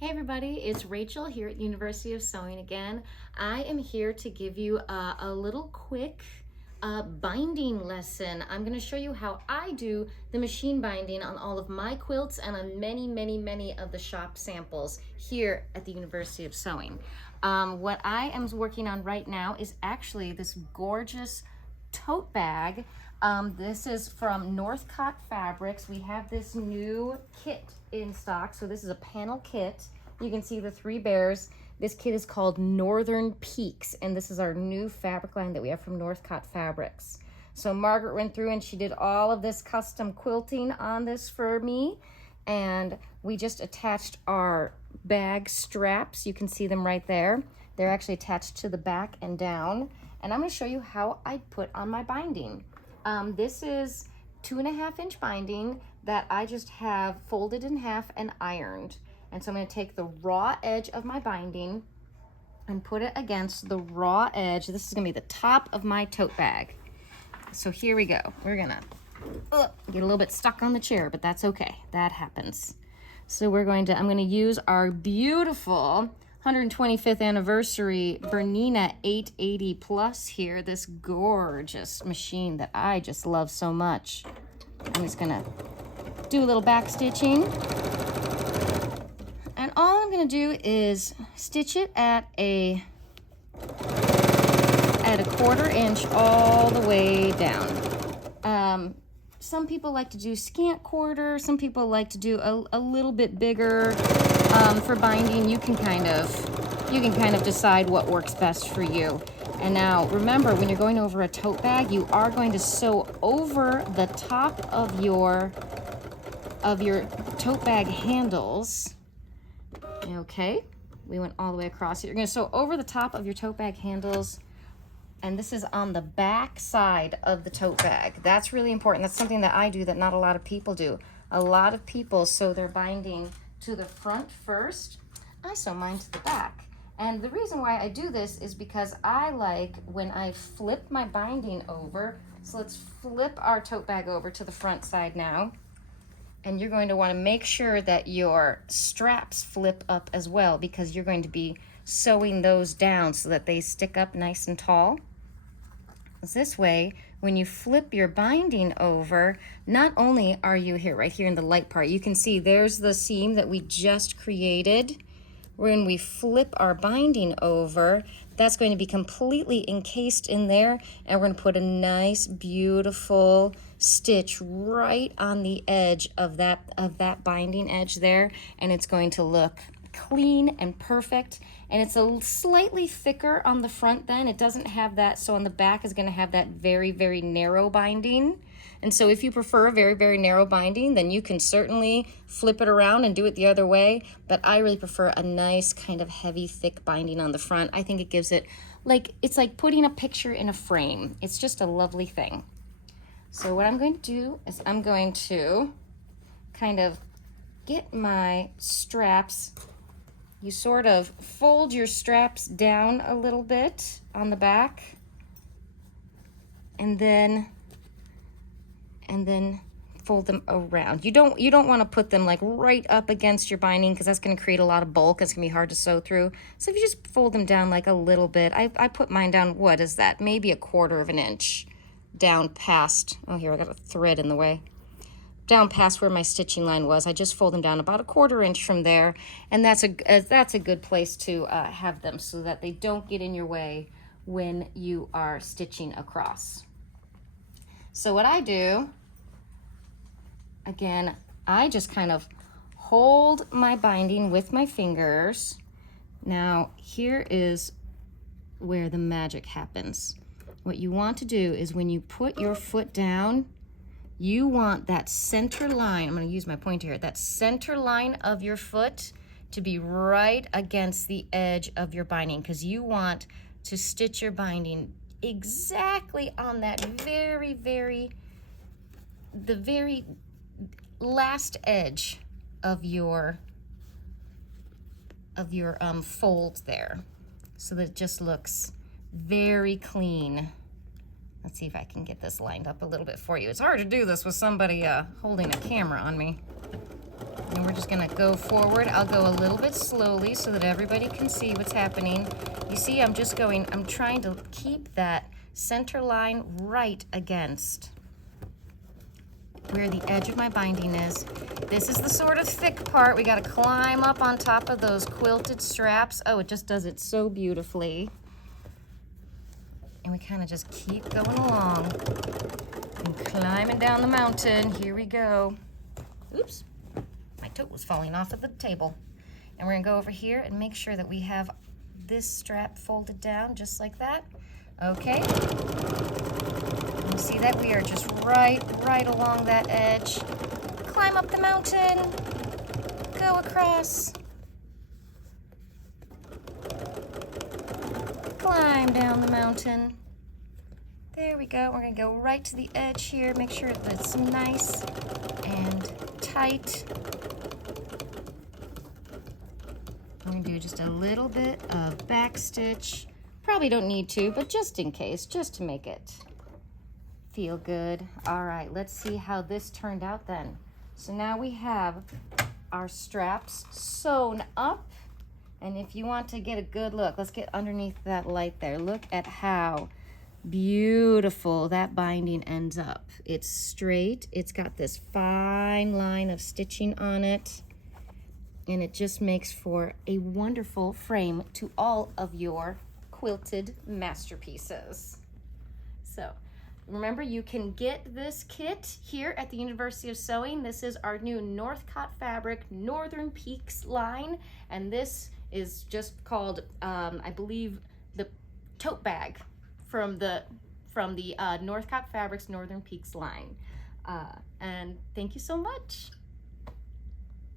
Hey everybody, it's Rachel here at the University of Sewing again. I am here to give you a little quick binding lesson. I'm going to show you how I do the machine binding on all of my quilts and on many of the shop samples here at the University of Sewing. What I am working on right now is actually this gorgeous tote bag. This is from Northcott Fabrics. We have this new kit in stock. So this is a panel kit. You can see the three bears. This kit is called Northern Peaks, and this is our new fabric line that we have from Northcott Fabrics. So Margaret went through and she did all of this custom quilting on this for me, and we just attached our bag straps. You can see them right there. They're actually attached to the back and down, and I'm going to show you how I put on my binding. This is 2.5 inch binding that I just have folded in half and ironed. And so I'm going to take the raw edge of my binding and put it against the raw edge. This is going to be the top of my tote bag. So here we go. We're going to get a little bit stuck on the chair, but that's okay. That happens. So I'm going to use our beautiful 125th anniversary Bernina 880 Plus here, this gorgeous machine that I just love so much. I'm just gonna do a little back stitching, and all I'm gonna do is stitch it at a 1/4 inch all the way down. Some people like to do scant quarter, some people like to do a little bit bigger. For binding, you can kind of decide what works best for you. And now remember, when you're going over a tote bag, you are going to sew over the top of your tote bag handles. Okay, we went all the way across. You're going to sew over the top of your tote bag handles, and this is on the back side of the tote bag. That's really important. That's something that I do that not a lot of people do. A lot of people sew their binding to the front first. I sew mine to the back. And the reason why I do this is because I like when I flip my binding over. So let's flip our tote bag over to the front side now. And you're going to want to make sure that your straps flip up as well, because you're going to be sewing those down so that they stick up nice and tall. This way, when you flip your binding over, not only are you here, right here in the light part, you can see there's the seam that we just created. When we flip our binding over, that's going to be completely encased in there, and we're going to put a nice, beautiful stitch right on the edge of that binding edge there, and it's going to look clean and perfect. And it's a slightly thicker on the front then. It doesn't have that, so on the back is going to have that very narrow binding. And so if you prefer a very narrow binding, then you can certainly flip it around and do it the other way. But I really prefer a nice kind of heavy, thick binding on the front. I think it gives it, it's like putting a picture in a frame. It's just a lovely thing. So what I'm going to do is I'm going to kind of get my straps. You sort of fold your straps down a little bit on the back, and then fold them around. You don't want to put them like right up against your binding, because that's going to create a lot of bulk. It's going to be hard to sew through. So if you just fold them down like a little bit, I put mine down, what is that? Maybe 1/4 inch down past, oh here, I got a thread in the way. Down past where my stitching line was. I just fold them down about 1/4 inch from there, and that's a good place to have them so that they don't get in your way when you are stitching across. So what I do, again, I just kind of hold my binding with my fingers. Now here is where the magic happens. What you want to do is when you put your foot down, you want that center line, I'm going to use my pointer here, that center line of your foot to be right against the edge of your binding, because you want to stitch your binding exactly on that the very last edge of your fold there, so that it just looks very clean. Let's see if I can get this lined up a little bit for you. It's hard to do this with somebody holding a camera on me. And we're just gonna go forward. I'll go a little bit slowly so that everybody can see what's happening. You see, I'm trying to keep that center line right against where the edge of my binding is. This is the sort of thick part. We gotta climb up on top of those quilted straps. Oh, it just does it so beautifully. And we kind of just keep going along and climbing down the mountain. Here we go. Oops, my tote was falling off of the table. And we're gonna go over here and make sure that we have this strap folded down just like that. Okay. You see that we are just right along that edge. Climb up the mountain, go across. Climb down the mountain. There we go. We're gonna go right to the edge here. Make sure that it's nice and tight. We're gonna do just a little bit of back stitch. Probably don't need to, but just in case, just to make it feel good. All right, let's see how this turned out then. So now we have our straps sewn up. And if you want to get a good look, let's get underneath that light there. Look at how beautiful that binding ends up. It's straight. It's got this fine line of stitching on it. And it just makes for a wonderful frame to all of your quilted masterpieces. So remember, you can get this kit here at the University of Sewing. This is our new Northcott fabric Northern Peaks line, and this is just called, I believe, the tote bag from the Northcott Fabrics Northern Peaks line. And thank you so much.